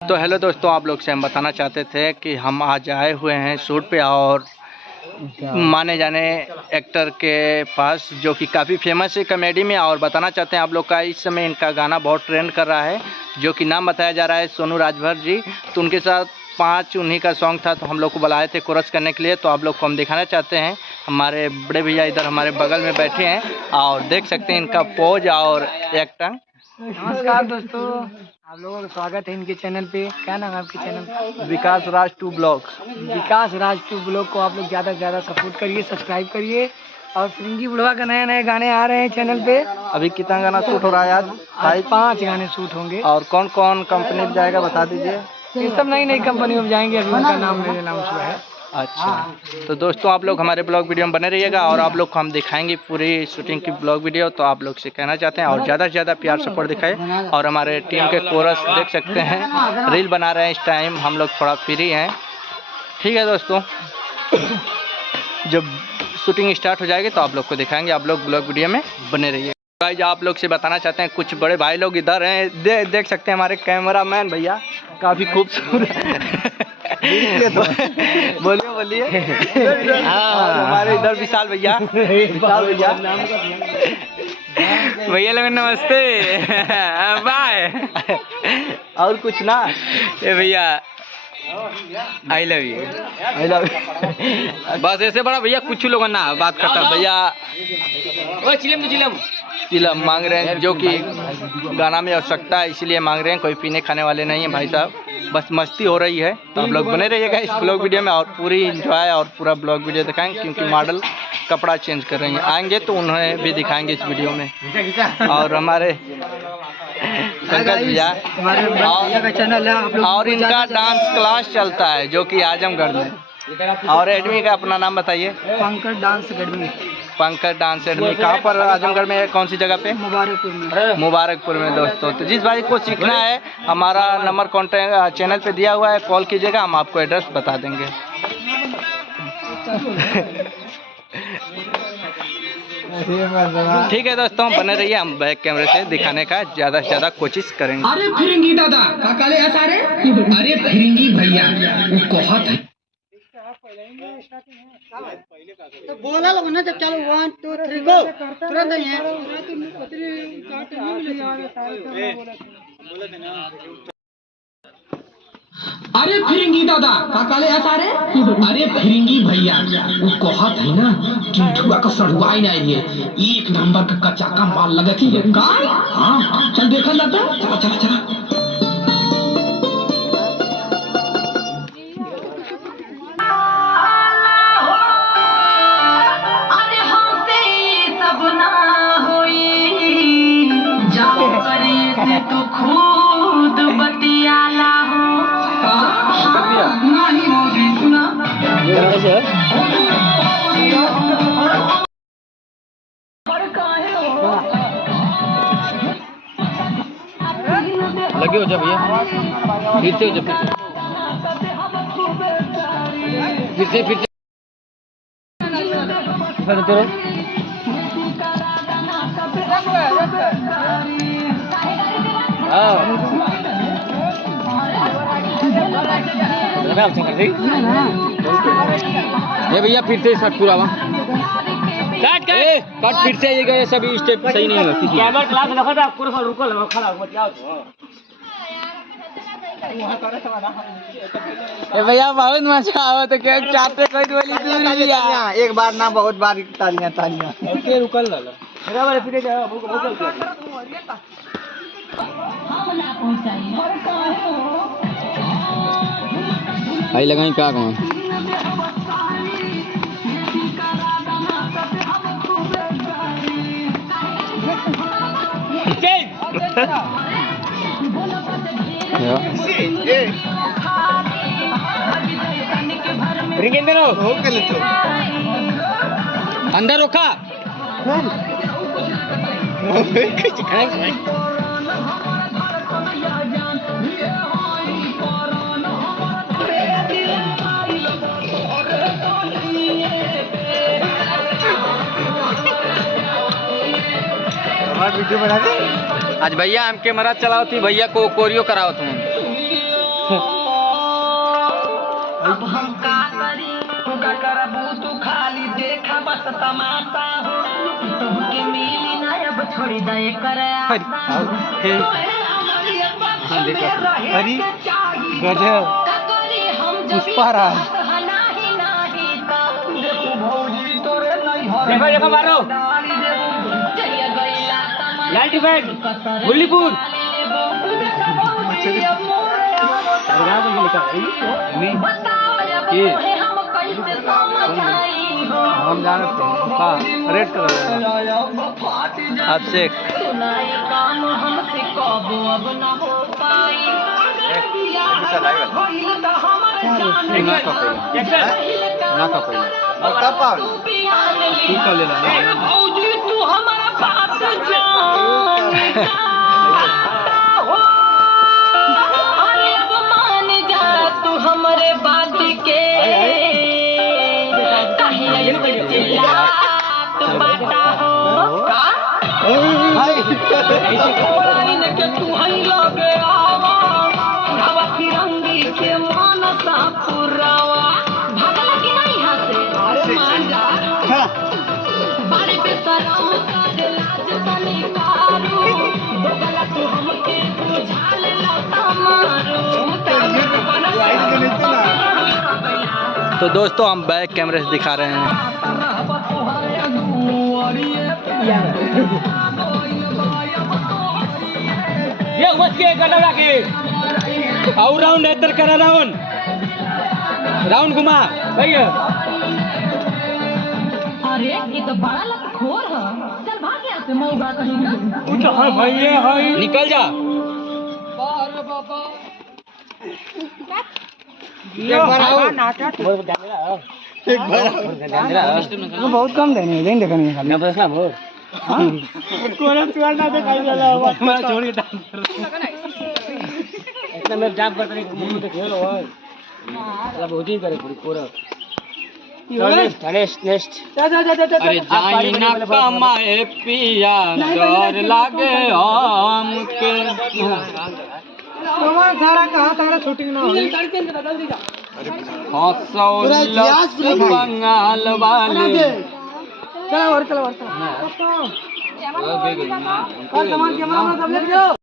तो हेलो दोस्तों, आप लोग से हम बताना चाहते थे कि हम आज आए हुए हैं शूट पे और माने जाने एक्टर के पास जो कि काफ़ी फेमस है कॉमेडी में। और बताना चाहते हैं आप लोग का इस समय इनका गाना बहुत ट्रेंड कर रहा है, जो कि नाम बताया जा रहा है सोनू राजभर जी। तो उनके साथ 5 उन्हीं का सॉन्ग था, तो हम लोग को बुलाए थे कोरस करने के लिए। तो आप लोग को हम दिखाना चाहते हैं। हमारे बड़े भैया इधर हमारे बगल में बैठे हैं और देख सकते हैं इनका पोज और एक्टिंग। नमस्कार दोस्तों, आप लोगों का स्वागत है इनके चैनल पे। क्या नाम है आपके चैनल का? विकास राज 2 ब्लॉग। विकास राज 2 ब्लॉग को आप लोग ज़्यादा से ज़्यादा सपोर्ट करिए, सब्सक्राइब करिए। और फिरंगी बुढ़वा का नए नए गाने आ रहे हैं चैनल पे। अभी कितना गाना शूट हो रहा है आज 5 गाने शूट होंगे। और कौन कौन कंपनी में जाएगा बता दीजिए। ये सब नई नई कंपनी में जाएंगे, अभी उनका नाम नहीं अनाउंस हुआ है। अच्छा, तो दोस्तों आप लोग हमारे ब्लॉग वीडियो में बने रहिएगा और आप लोग को हम दिखाएंगे पूरी शूटिंग की ब्लॉग वीडियो। तो आप लोग से कहना चाहते हैं और ज़्यादा से ज़्यादा प्यार सपोर्ट दिखाएं। और हमारे टीम के कोरस देख सकते हैं, रील बना रहे हैं इस टाइम। हम लोग थोड़ा फ्री हैं, ठीक है दोस्तों। जब शूटिंग स्टार्ट हो जाएगी तो आप लोग को दिखाएंगे, आप लोग ब्लॉग वीडियो में बने रहिए। गाइस, आप लोग से बताना चाहते हैं कुछ बड़े भाई लोग इधर हैं, देख सकते हैं हमारे कैमरामैन भैया काफ़ी खूबसूरत। बोलिए बोलिए। हमारे इधर विशाल भैया, भैया लोग नमस्ते, बाय। और कुछ ना, ये भैया I love you, I love you. बस ऐसे बड़ा भैया कुछ लोग ना बात करता भैया। चिलम मांग रहे हैं, जो कि गाना में आवश्यकता है, इसलिए मांग रहे हैं। कोई पीने खाने वाले नहीं हैं भाई साहब, बस मस्ती हो रही है। तो आप लोग बने रहिएगा इस ब्लॉग वीडियो में और पूरी इंजॉय और पूरा ब्लॉग वीडियो दिखाएंगे, क्योंकि मॉडल कपड़ा चेंज कर रही हैं, आएंगे तो उन्हें भी दिखाएंगे इस वीडियो में। और हमारे पंकज भैया और इनका डांस क्लास चलता है जो कि आजमगढ़ में। और एडमी का अपना नाम बताइए। Pankaj dance academy. Pankaj dance academy कहाँ पर आजमगढ़ में है, कौन सी जगह पे? मुबारकपुर में। मुबारकपुर में दोस्तों। तो जिस भाई को सीखना है, हमारा नंबर कॉन्टैक्ट चैनल पे दिया हुआ है, कॉल कीजिएगा, हम आपको एड्रेस बता देंगे। ठीक है दोस्तों, बने रहिए, हम बैक कैमरे से दिखाने का ज़्यादा से ज़्यादा कोशिश करेंगे। अरे फिरंगी दादा काकाले अरे फिरंगी भैया कहत है तो बोला लोग ना, जब चलो 1 2 3 गो तुरंत ही है। अरे फिरंगी दादा काकाले अरे फिरंगी भैया कहत है ना चिंठुआ का सड़ुआई नहीं है, एक नंबर का कच्चा का माल लगत है का। हाँ चल देखा जाता, चला चला चला। तो खुद बतियाला हो लगे हो जा भैया, फिर से हो जा, फिर से ये भैया फिर से शर्ट पूरा कट फिर से आइएगा, ये सभी स्टेप सही नहीं होगा। कैमरा क्लास रखा था पूरा रुकल खड़ा मत जाओ। ए भैया बहुत मजा आवा, तो क्या चाहते कोई वाली दूर लिया एक बार ना, बहुत बार तालियां तालियां ओके रुकल ला मेरा बारे फिर जाओ भाई लगाई का कौन अंदर रोका वीडियो बना दे। आज भैया हम कैमरा चलाओ थी, भैया को कोरियो कराओ तुम। अब हम का करी का करबू तू खाली देखा बस तमाशा हो तुमके मिली ना अब छोड़ी दे कर अरे गजब पुष्पा राज देखो देखो मारो लाइट बैग गुल्लीपुर हम जान सकते हैं हाँ रेड कलर आपसे तू हमारे बात के तू बाटा हो तू हई लगे आवा फिरंगी के मानसा पुरावा भागला कि नहीं यहाँ से मान जा बड़े बेसराम का लाज तनी कारू बोला तू हमके बुझाल लता मारू तो दोस्तों हम बैक कैमरे से दिखा रहे हैं ये बच के गला के और राउंड इधर करा राउंड घुमा भैया अरे ये तो बड़ा लतखोर है चल भाग यहाँ से मौका कहीं भैया निकल जा बहुत कम देने इतना मैं जाप करता नहीं खेलो बहुत ही करे पूरा नेक्स्ट अरे जाई ना कमाए पिया डर लागे हमके सारा कहाँ तक शूटिंग ना बंगाल वाले चलो और चलो और सामान कैमरा सब ले लो